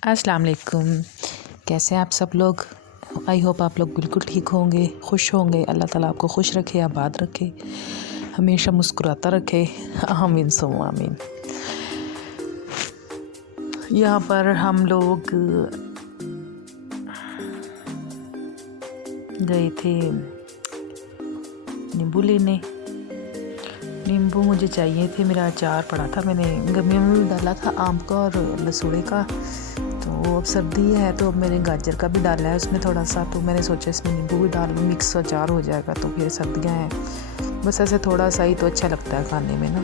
अस्सलाम वालेकुम। कैसे हैं आप सब लोग? आई होप आप लोग बिल्कुल ठीक होंगे, खुश होंगे। अल्लाह ताला आपको खुश रखे, आबाद रखे, हमेशा मुस्कुराता रखे। आमीन सुम्मा आमीन। यहाँ पर हम लोग गए थे नींबू लेने। नींबू मुझे चाहिए थे, मेरा अचार पड़ा था, मैंने गर्मियों में भी डाला था आम का और लसूड़े का। तो अब सर्दी है तो अब मैंने गाजर का भी डाला है उसमें थोड़ा सा। तो मैंने सोचा इसमें नींबू भी डाल लूँ, मिक्स अचार हो जाएगा। तो फिर सर्दियाँ हैं, बस ऐसे थोड़ा सा ही तो अच्छा लगता है खाने में ना।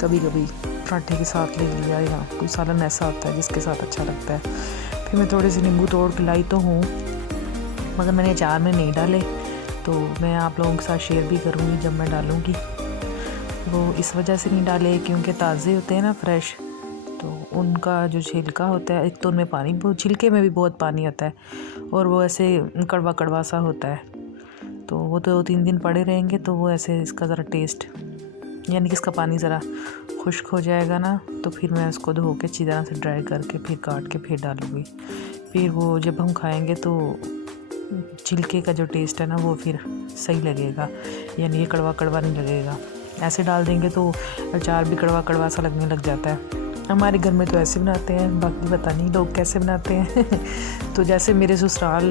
कभी कभी पराठे के साथ ले लिया, या कोई सालन ऐसा होता है जिसके साथ अच्छा लगता है। फिर मैं थोड़े से नींबू तोड़ के लाई तो हूँ, मगर मैंने अचार में नहीं डाले। तो मैं आप लोगों के साथ शेयर भी करूँगी जब मैं डालूँगी। वो इस वजह से नहीं डाले क्योंकि ताज़े होते हैं ना, फ्रेश, तो उनका जो छिलका होता है, एक तो उनमें पानी, बहुत छिलके में भी बहुत पानी होता है और वो ऐसे कड़वा कड़वा सा होता है। तो वो 2-3 दिन पड़े रहेंगे तो वो ऐसे इसका ज़रा टेस्ट, यानी कि इसका पानी ज़रा खुश्क हो जाएगा ना। तो फिर मैं उसको धो के अच्छी तरह से ड्राई करके फिर काट के फिर डालूँगी। फिर वो जब हम खाएँगे तो छिलके का जो टेस्ट है ना वो फिर सही लगेगा, यानी ये कड़वा कड़वा नहीं लगेगा। ऐसे डाल देंगे तो अचार भी कड़वा कड़वा सा लगने लग जाता है। हमारे घर में तो ऐसे बनाते हैं, बाकी पता नहीं लोग कैसे बनाते हैं। तो जैसे मेरे ससुराल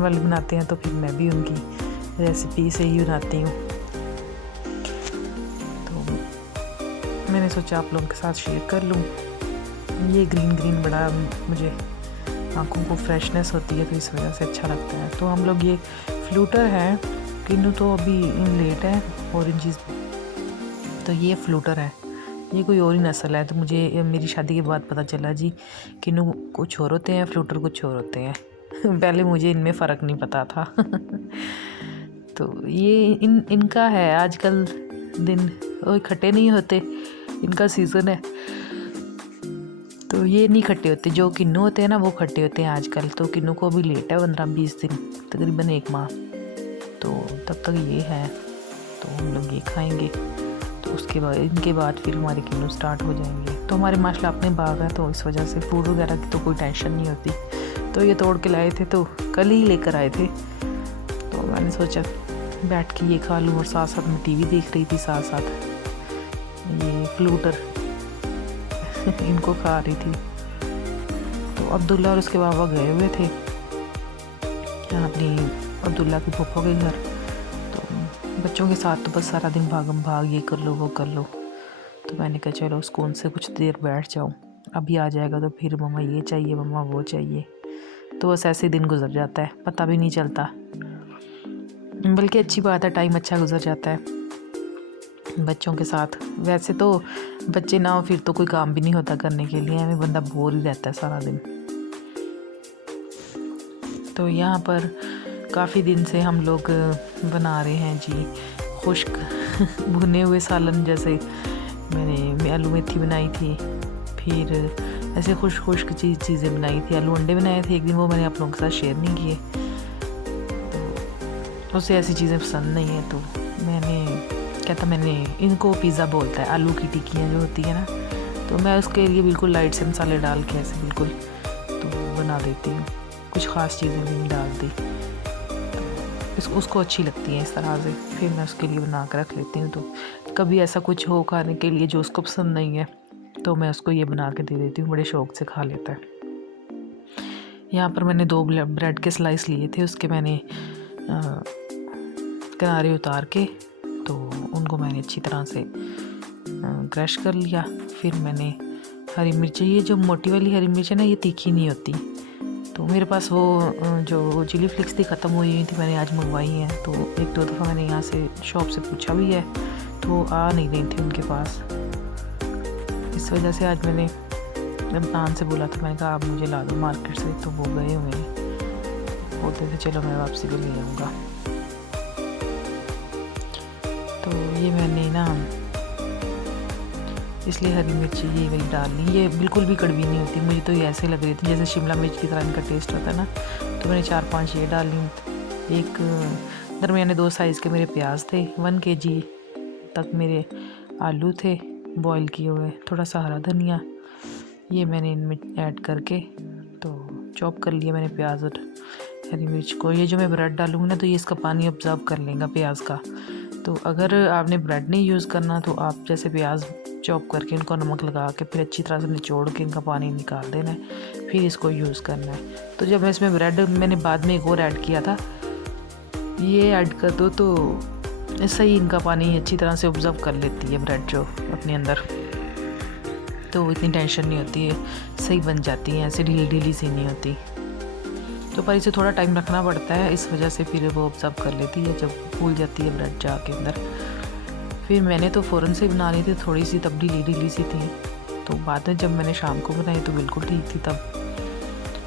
वाले बनाते हैं तो फिर मैं भी उनकी रेसिपी से ही बनाती हूँ। तो मैंने सोचा आप लोगों के साथ शेयर कर लूँ। ये ग्रीन ग्रीन बड़ा मुझे आँखों को फ्रेशनेस होती है तो इस वजह से अच्छा लगता है। तो हम लोग ये फ्लूटर है, किन्नू तो अभी लेट है ऑरेंजेस, तो ये फ्लूटर है, ये कोई और ही नस्ल है। तो मुझे मेरी शादी के बाद पता चला जी किन्नू कुछ और होते हैं, फ्लूटर कुछ और होते हैं। पहले मुझे इनमें फ़र्क नहीं पता था। तो ये इनका है आजकल दिन खट्टे नहीं होते, इनका सीज़न है। तो ये नहीं खट्टे होते, जो किन्नू होते हैं ना वो खट्टे होते हैं आजकल। तो किन्नू को अभी लेट है 15-20 दिन, तकरीबन 1 माह। तो तब तक ये है, तो हम लोग ये खाएंगे। तो उसके बाद इनके बाद फिर हमारे किन्नू स्टार्ट हो जाएंगे। तो हमारे माशाल्लाह अपने बाग है तो इस वजह से फ्रूट वगैरह की तो कोई टेंशन नहीं होती। तो ये तोड़ के लाए थे, तो कल ही लेकर आए थे। तो मैंने सोचा बैठ के ये खा लूँ और साथ साथ मैं टीवी देख रही थी, साथ साथ ये फ्लूटर इनको खा रही थी। तो अब्दुल्ला और उसके बाबा गए हुए थे अपनी अब्दुल्ला की फूफा के घर। तो बच्चों के साथ तो बस सारा दिन भागम भाग, ये कर लो वो कर लो। तो मैंने कहा चलो सुकून से कुछ देर बैठ जाऊँ, अभी आ जाएगा तो फिर मम्मा ये चाहिए, मम्मा वो चाहिए। तो बस ऐसे दिन गुजर जाता है, पता भी नहीं चलता। बल्कि अच्छी बात है, टाइम अच्छा गुजर जाता है बच्चों के साथ। वैसे तो बच्चे ना हो फिर तो कोई काम भी नहीं होता करने के लिए, हमें बंदा बोर ही रहता है सारा दिन। तो यहाँ पर काफ़ी दिन से हम लोग बना रहे हैं जी खुश्क भुने हुए सालन। जैसे मैंने आलू मेथी बनाई थी, फिर ऐसे खुश्क चीज़ें बनाई थी। आलू अंडे बनाए थे एक दिन, वो मैंने आप लोगों के साथ शेयर नहीं किए। तो उसे ऐसी चीज़ें पसंद नहीं है, तो मैंने इनको पिज़्ज़ा बोलता है, आलू की टिक्कियाँ जो होती है ना, तो मैं उसके लिए बिल्कुल लाइट से मसाले डाल के ऐसे बिल्कुल तो बना देती हूँ, कुछ ख़ास चीज़ें भी नहीं डालती। तो उसको अच्छी लगती है इस तरह से, फिर मैं उसके लिए बना कर रख लेती हूँ। तो कभी ऐसा कुछ हो खाने के लिए जो उसको पसंद नहीं है तो मैं उसको ये बना के दे देती हूँ, बड़े शौक़ से खा लेता है। यहाँ पर मैंने 2 ब्रेड के स्लाइस लिए थे, उसके मैंने किनारे उतार के तो उनको मैंने अच्छी तरह से क्रश कर लिया। फिर मैंने हरी मिर्ची, ये जो मोटी वाली हरी मिर्च है ना, ये तीखी नहीं होती। तो मेरे पास वो जो चिली फ्लिक्स थी ख़त्म हुई थी, मैंने आज मंगवाई हैं। तो 1-2 दफ़ा मैंने यहाँ से शॉप से पूछा भी है, तो आ नहीं रही थी उनके पास। इस वजह से आज मैंने अमतान से बोला था, मैंने कहा आप मुझे ला दो मार्केट से। तो वो गए हुए हैं, बोलते थे चलो मैं वापसी पे ले आऊँगा। तो ये मैंने ना इसलिए हरी मिर्ची ये वही डाल ली, ये बिल्कुल भी कड़वी नहीं होती। मुझे तो ये ऐसे लग रही थी जैसे शिमला मिर्च की तरह इनका टेस्ट होता है ना। तो मैंने 4-5 ये डाल ली। एक दरमियाने 2 साइज़ के मेरे प्याज थे, 1 kg तक मेरे आलू थे बॉईल किए हुए, थोड़ा सा हरा धनिया, ये मैंने इनमें ऐड करके तो चॉप कर लिया मैंने प्याज और हरी मिर्च को। ये जो मैं ब्रेड डालूँगी ना तो ये इसका पानी ऑब्जर्व कर लेगा प्याज का। तो अगर आपने ब्रेड नहीं यूज़ करना तो आप जैसे प्याज चॉप करके इनको नमक लगा के फिर अच्छी तरह से निचोड़ के इनका पानी निकाल देना है, फिर इसको यूज़ करना है। तो जब मैं इसमें ब्रेड मैंने बाद में एक और ऐड किया था, ये ऐड कर दो तो ऐसा ही इनका पानी अच्छी तरह से ऑब्जर्व कर लेती है ब्रेड जो अपने अंदर, तो इतनी टेंशन नहीं होती है, सही बन जाती है, ऐसे ढीली ढीली सी नहीं होती। तो पर इसे थोड़ा टाइम रखना पड़ता है, इस वजह से फिर वो ऑब्जर्व कर लेती है जब फूल जाती है ब्रेड जाके अंदर। फिर मैंने तो फ़ौरन से बना ली थी, थोड़ी सी तब ढीली ढीली सी थी, तो बाद में जब मैंने शाम को बनाई तो बिल्कुल ठीक थी तब।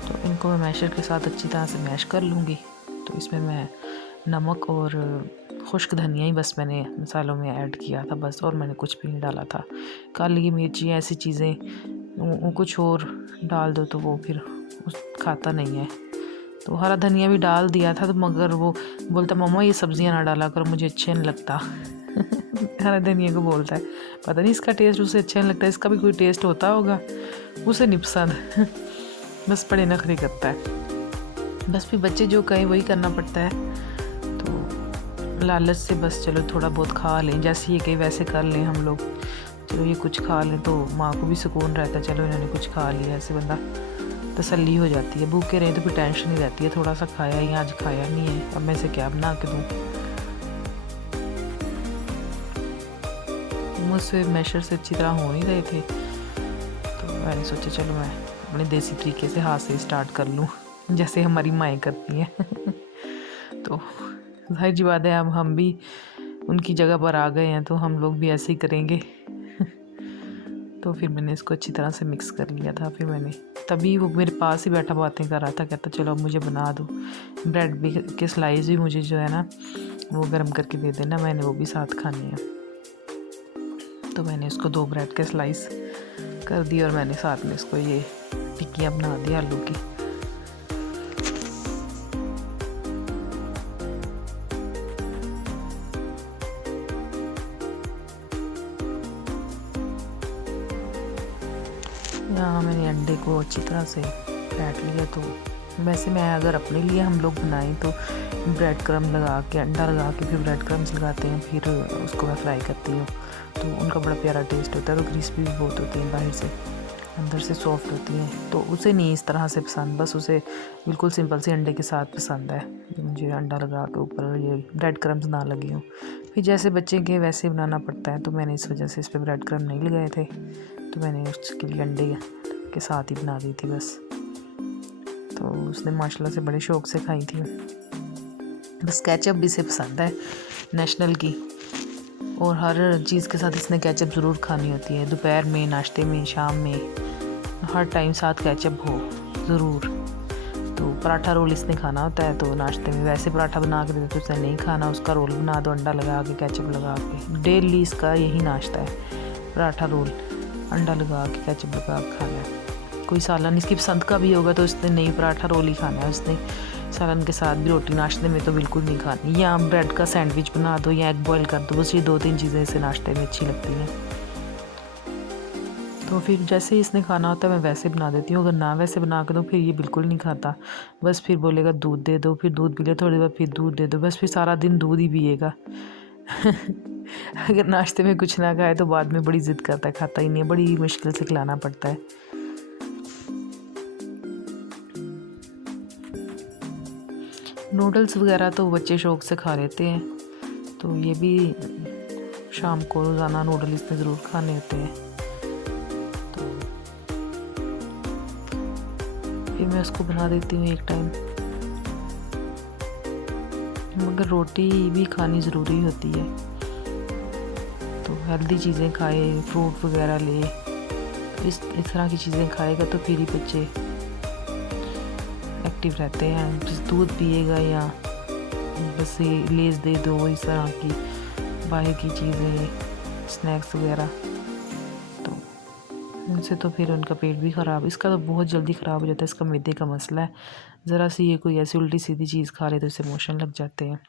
तो इनको मैं मैशर के साथ अच्छी तरह से मैश कर लूँगी। तो इसमें मैं नमक और खुश्क धनिया ही बस मैंने मसालों में ऐड किया था बस, और मैंने कुछ भी नहीं डाला था। काली मिर्ची ऐसी चीज़ें कुछ और डाल दो तो वो फिर खाता नहीं है। तो हरा धनिया भी डाल दिया था, तो मगर वो बोलता मम्मा ये सब्जियां ना डाला करो, मुझे अच्छे नहीं लगता। हरा धनिया को बोलता है, पता नहीं इसका टेस्ट उसे अच्छा नहीं लगता, इसका भी कोई टेस्ट होता होगा, उसे नहीं पसंद। बस बड़े नखरे करता है। बस फिर बच्चे जो कहें वही करना पड़ता है। तो लालच से बस चलो थोड़ा बहुत खा लें, जैसे ये कहीं वैसे कर लें हम लोग, चलो ये कुछ खा लें तो माँ को भी सुकून रहता है, चलो इन्होंने कुछ खा लिया, ऐसे बंदा तसल्ली हो जाती है। भूखे रहे तो फिर टेंशन नहीं रहती है, थोड़ा सा खाया या आज खाया नहीं है, अब मैं इसे क्या बना के दूँ। मुझसे मैशर से अच्छी तरह हो नहीं रहे थे, तो मैंने सोचा चलो मैं अपने देसी तरीके से हाथ से स्टार्ट कर लूँ, जैसे हमारी माएँ करती हैं। तो जाहिर सी बात है अब हम भी उनकी जगह पर आ गए हैं, तो हम लोग भी ऐसे ही करेंगे। तो फिर मैंने इसको अच्छी तरह से मिक्स कर लिया था। फिर मैंने तभी वो मेरे पास ही बैठा बातें कर रहा था, कहता चलो अब मुझे बना दो, ब्रेड भी के स्लाइस भी मुझे जो है ना वो गर्म करके दे देना, मैंने वो भी साथ खाने हैं। तो मैंने इसको 2 ब्रेड के स्लाइस कर दिए और मैंने साथ में इसको ये टिक्कियाँ बना दी आलू की। यहाँ मैंने अंडे को अच्छी तरह से फेंट लिया। तो वैसे मैं अगर अपने लिए हम लोग बनाएं तो ब्रेड क्रम्ब लगा के, अंडा लगा के फिर ब्रेड क्रम्ब्स लगाते हैं, फिर उसको मैं फ्राई करती हूँ, तो उनका बड़ा प्यारा टेस्ट होता है। तो क्रिस्पी भी बहुत होती हैं बाहर से, अंदर से सॉफ्ट होती हैं। तो उसे नहीं इस तरह से पसंद, बस उसे बिल्कुल सिंपल से अंडे के साथ पसंद है। मुझे अंडा लगा के ऊपर ये ब्रेड क्रम्ब्स ना लगी हूँ, फिर जैसे बच्चे के वैसे बनाना पड़ता है, तो मैंने इस वजह से इस पर ब्रेड क्रम्ब नहीं लगाए थे, तो मैंने उसके लिए अंडे के साथ ही बना दी थी बस। तो उसने माशाल्लाह से बड़े शौक़ से खाई थी। बस केचप भी इसे पसंद है नेशनल की, और हर चीज़ के साथ इसने केचप ज़रूर खानी होती है, दोपहर में, नाश्ते में, शाम में, हर टाइम साथ केचप हो ज़रूर। तो पराठा रोल इसने खाना होता है, तो नाश्ते में वैसे पराठा बना के देते तो उसने नहीं खाना, उसका रोल बना दो अंडा लगा के केचप लगा के। डेली इसका यही नाश्ता है, पराठा रोल अंडा लगा के केचप लगा के खाना है। कोई सालन इसकी पसंद का भी होगा तो उसने नहीं पराठा रोल ही खाना है, उसने सालन के साथ भी रोटी नाश्ते में तो बिल्कुल नहीं खानी। या ब्रेड का सैंडविच बना दो या एग बॉयल कर दो, बस ये 2-3 चीज़ें इसे नाश्ते में अच्छी लगती हैं। तो फिर जैसे ही इसने खाना होता है मैं वैसे बना देती हूँ, अगर ना वैसे बना के दो फिर ये बिल्कुल नहीं खाता, बस फिर बोलेगा दूध दे दो, फिर दूध पी ले, थोड़ी देर फिर दूध दे दो, बस फिर सारा दिन दूध ही पिएगा। अगर नाश्ते में कुछ ना खाए तो बाद में बड़ी ज़िद करता है, खाता ही नहीं है, बड़ी मुश्किल से खिलाना पड़ता है। नूडल्स वगैरह तो बच्चे शौक़ से खा लेते हैं, तो ये भी शाम को रोज़ाना नूडल इसमें ज़रूर खाने होते हैं। तो फिर मैं उसको बना देती हूँ एक टाइम, मगर रोटी भी खानी ज़रूरी होती है। तो हेल्दी चीज़ें खाए, फ्रूट वगैरह ले, तो इस तरह की चीज़ें खाएगा तो फिर ही बच्चे एक्टिव रहते हैं। बस दूध पिएगा या बस लेज़ दे दो, इस तरह की बाहर की चीज़ें, स्नैक्स वगैरह, तो उनसे तो फिर उनका पेट भी ख़राब, इसका तो बहुत जल्दी ख़राब हो जाता है, इसका मैदे का मसला है। ज़रा सी ये कोई ऐसी उल्टी सीधी चीज़ खा ले तो इसे मोशन लग जाते हैं।